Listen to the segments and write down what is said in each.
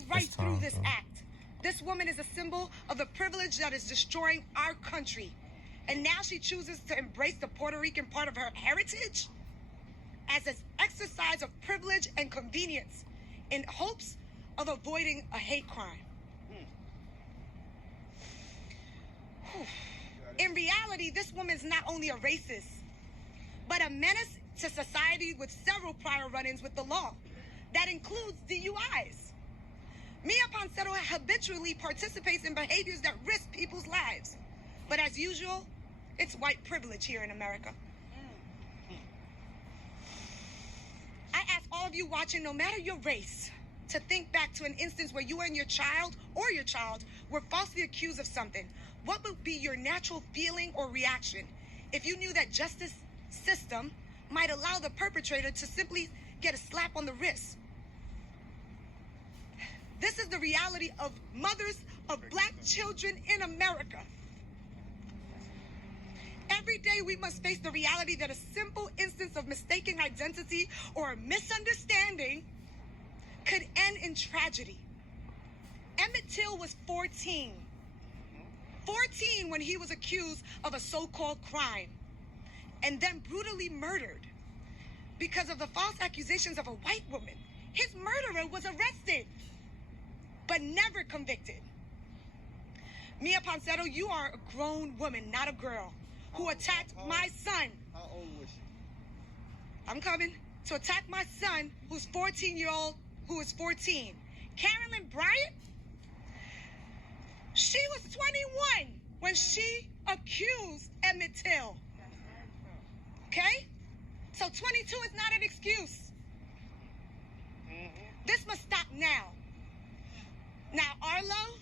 see right through this act. This woman is a symbol of the privilege that is destroying our country. And now she chooses to embrace the Puerto Rican part of her heritage as an exercise of privilege and convenience in hopes of avoiding a hate crime. In reality, this woman is not only a racist, but a menace to society with several prior run-ins with the law. That includes DUIs. Miya Ponsetto habitually participates in behaviors that risk people's lives. But as usual, it's white privilege here in America. I ask all of you watching, no matter your race, to think back to an instance where you and your child were falsely accused of something. What would be your natural feeling or reaction if you knew that justice system might allow the perpetrator to simply get a slap on the wrist? This is the reality of mothers of black children in America. Every day we must face the reality that a simple instance of mistaken identity or a misunderstanding could end in tragedy. Emmett Till was 14 when he was accused of a so-called crime and then brutally murdered because of the false accusations of a white woman. His murderer was arrested but never convicted. Miya Ponsetto, you are a grown woman, not a girl, who attacked my son. How old was she? I'm coming. To attack my son, who's 14-year-old, who is 14. Carolyn Bryant, she was 21 when she accused Emmett Till. Okay? So 22 is not an excuse. This must stop now. Now, Arlo,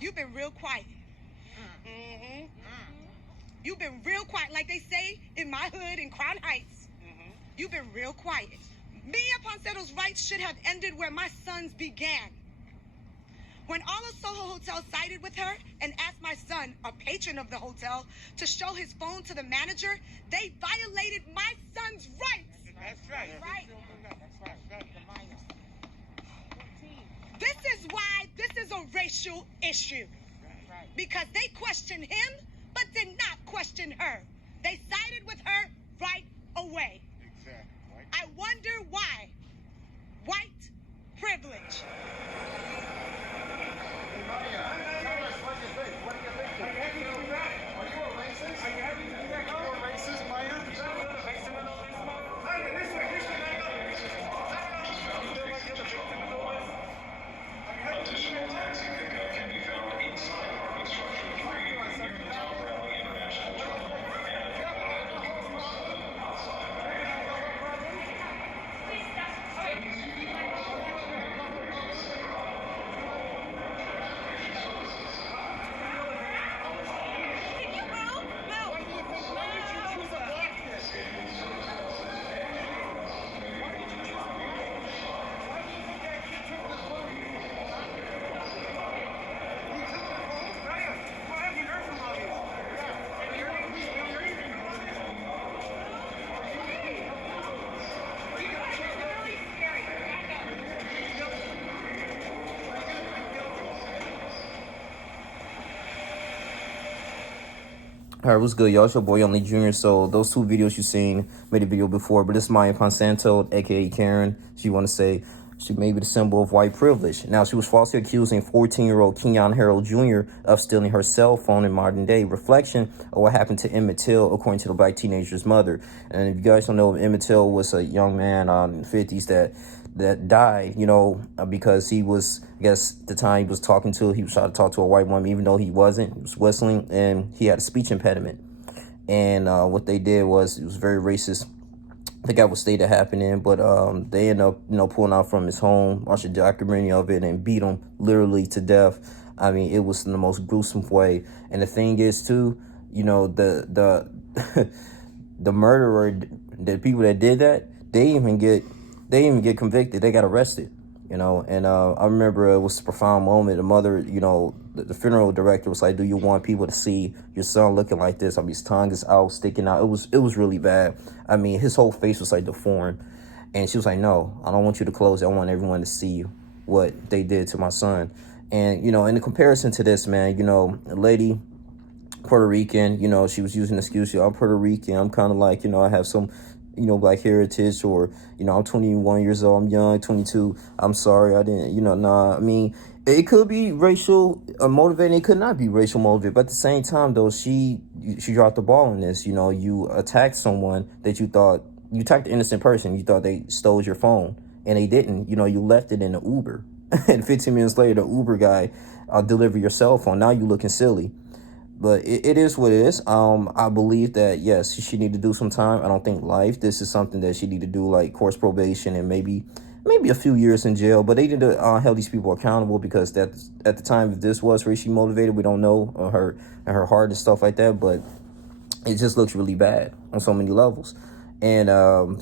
you've been real quiet. You've been real quiet. Like they say in my hood in Crown Heights, you've been real quiet. Miya Ponsetto's rights should have ended where my sons began. When Arlo Soho Hotel sided with her and asked my son, a patron of the hotel, to show his phone to the manager, they violated my son's rights. That's right. This is why this is a racial issue. Because they questioned him, but did not question her. They sided with her right away. Exactly. Right. I wonder why. White privilege. Additional taxi pickup can be found inside parking structure 3 near the Tom Rally International Terminal and outside. Alright, what's good, y'all? It's your boy Young Lee Jr. So those two videos you seen made a video before, but this is Miya Ponsetto, aka Karen. She want to say she may be the symbol of white privilege. Now, she was falsely accusing 14-year-old Keyon Harrold Jr. of stealing her cell phone in modern day, reflection of what happened to Emmett Till, according to the black teenager's mother. And if you guys don't know, Emmett Till was a young man in the 50s that died, you know, because he was, I guess, the time he was trying to talk to a white woman, even though he wasn't. He was whistling, and he had a speech impediment. And what they did was, it was very racist. I forgot what state it happened in, but they ended up, pulling out from his home, watched a documentary of it, and beat him literally to death. I mean, it was in the most gruesome way. And the thing is, too, the the murderer, the people that did that, they even get convicted. They got arrested, And I remember it was a profound moment. The mother, the funeral director was like, "Do you want people to see your son looking like this? I mean, his tongue is out, sticking out." It was really bad. I mean, his whole face was like deformed. And she was like, no, I don't want you to close it. I want everyone to see what they did to my son. And, you know, in the comparison to this, man, you know, a lady, Puerto Rican, you know, she was using the excuse, I'm Puerto Rican. I'm kind of like, you know, I have some, you know, black heritage, or, you know, I'm 21 years old, I'm young, 22. I'm sorry, I didn't, you know, nah, I mean, it could be racial motivated. It could not be racial motivated. But at the same time, though, she dropped the ball in this. You know, you attacked someone that you attacked an innocent person. You thought they stole your phone, and they didn't. You know, you left it in the Uber. And 15 minutes later, the Uber guy delivered your cell phone. Now you looking silly. But it is what it is. I believe that, yes, she need to do some time. I don't think life. This is something that she need to do, like course probation and maybe a few years in jail. But they need to hold these people accountable, because that at the time, if this was racially motivated, we don't know her heart and stuff like that. But it just looks really bad on so many levels. And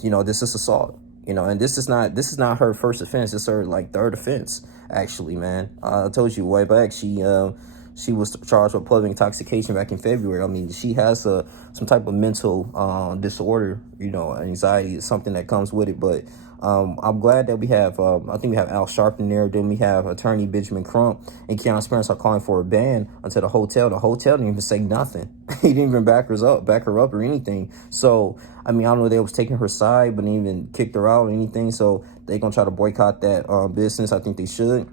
you know, this is assault. You know, and this is not her first offense. It's her like third offense, actually, man. I told you way back, she was charged with public intoxication back in February. I mean, she has some type of mental disorder, you know, anxiety is something that comes with it. But I'm glad that we have, I think we have Al Sharpton there. Then we have attorney Benjamin Crump, and Keyon's parents are calling for a ban until the hotel. The hotel didn't even say nothing. He didn't even back her up or anything. So, I mean, I don't know if they was taking her side, but didn't even kicked her out or anything. So they're going to try to boycott that business. I think they should.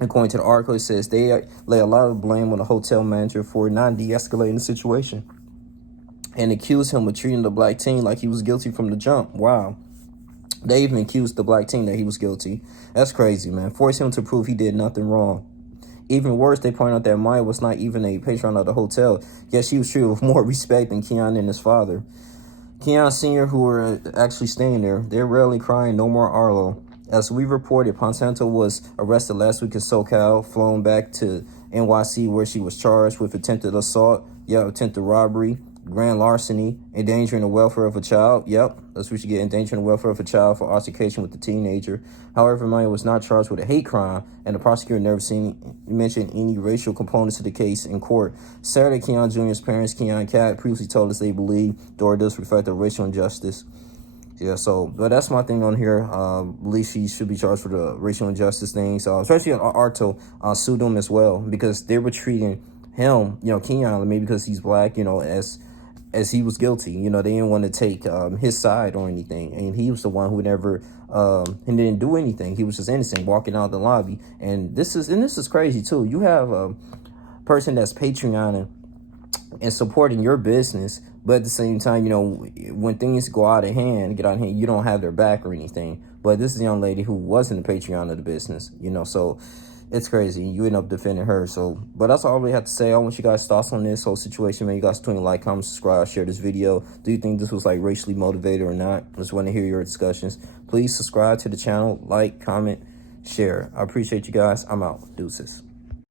According to the article, it says they lay a lot of blame on the hotel manager for not de-escalating the situation and accuse him of treating the black teen like he was guilty from the jump. Wow. They even accused the black teen that he was guilty. That's crazy, man. Force him to prove he did nothing wrong. Even worse, they point out that Miya was not even a patron of the hotel, yet she was treated with more respect than Keyon and his father. Keyon Sr., who were actually staying there, they're rarely crying, no more Arlo. As we reported, Ponsetto was arrested last week in SoCal, flown back to NYC, where she was charged with attempted assault, attempted robbery, grand larceny, endangering the welfare of a child. Yep, that's what you get, endangering the welfare of a child for altercation with the teenager. However, Miya was not charged with a hate crime, and the prosecutor never mentioned any racial components to the case in court. Saturday, Keyon Jr.'s parents, Keyon Cat, previously told us they believe Dora does reflect a racial injustice. Yeah, so, but that's my thing on here. At least she should be charged for the racial injustice things. Especially Arto sued him as well, because they were treating him, you know, Keyon, maybe because he's black, you know, as he was guilty. You know, they didn't want to take his side or anything. And he was the one who never, he didn't do anything. He was just innocent, walking out the lobby. And this is crazy too. You have a person that's Patreoning and supporting your business, but at the same time, you know, when things get out of hand, you don't have their back or anything. But this is a young lady who wasn't a Patreon of the business, you know, so it's crazy. You end up defending her. So, but that's all I really have to say. I want you guys' thoughts on this whole situation, man. You guys tweet, like, comment, subscribe, share this video. Do you think this was like racially motivated or not? I just want to hear your discussions. Please subscribe to the channel, like, comment, share. I appreciate you guys. I'm out. Deuces.